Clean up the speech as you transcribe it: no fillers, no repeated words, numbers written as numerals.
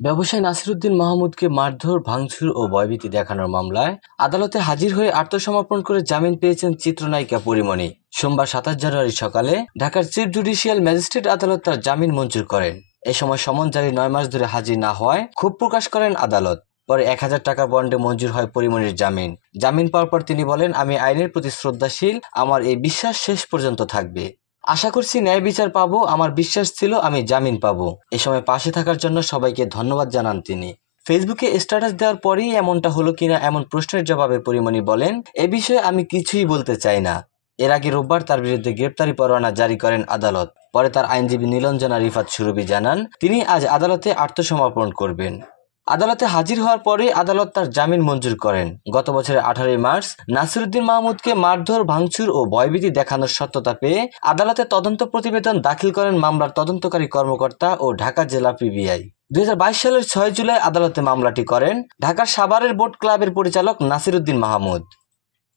ব্যবসায়ী নাসিরুদ্দিন মাহমুদকে মারধর, ভাঙচুর ও ভয়ভীতি দেখানোর মামলায় আদালতে হাজির হয়ে আত্মসমর্পণ করে জামিন পেয়েছেন চিত্রনায়িকা পরীমনি। সোমবার ২৭ জানুয়ারি সকালে ঢাকার চিফ জুডিশিয়াল ম্যাজিস্ট্রেট আদালত তার জামিন মঞ্জুর করেন। এ সময় সমন জারি ৯ মাস ধরে হাজির না হওয়ায় ক্ষোভ প্রকাশ করেন আদালত। পরে ১,০০০ টাকা বন্ডে মঞ্জুর হয় পরীমনির জামিন। জামিন পাওয়ার পর তিনি বলেন, আমি আইনের প্রতি শ্রদ্ধাশীল, আমার এই বিশ্বাস শেষ পর্যন্ত থাকবে। আশা করছি ন্যায় বিচার পাবো, আমার বিশ্বাস ছিল আমি জামিন পাবো। এ সময় পাশে থাকার জন্য সবাইকে ধন্যবাদ জানান তিনি। ফেসবুকে স্ট্যাটাস দেওয়ার পরেই এমনটা হলো কিনা এমন প্রশ্নের জবাবে পরীমনি বলেন, এ বিষয়ে আমি কিছুই বলতে চাই না। এর আগে রোববার তার বিরুদ্ধে গ্রেপ্তারি পরোয়ানা জারি করেন আদালত। পরে তার আইনজীবী নীলঞ্জনা রিফাত সুরভি জানান, তিনি আজ আদালতে আত্মসমর্পণ করবেন। আদালতে হাজির হওয়ার পরেই আদালত তার জামিন মঞ্জুর করেন। গত বছরের ১৮ মার্চ নাসিরুদ্দিন মাহমুদকে মারধর, ভাঙচুর ও ভয়ভীতি দেখানোর সত্যতা পেয়ে আদালতে তদন্ত প্রতিবেদন দাখিল করেন মামলার তদন্তকারী কর্মকর্তা ও ঢাকা জেলা পিবিআই। ২০২২ সালের ৬ জুলাই আদালতে মামলাটি করেন ঢাকার সাভারের বোট ক্লাবের পরিচালক নাসিরুদ্দিন মাহমুদ।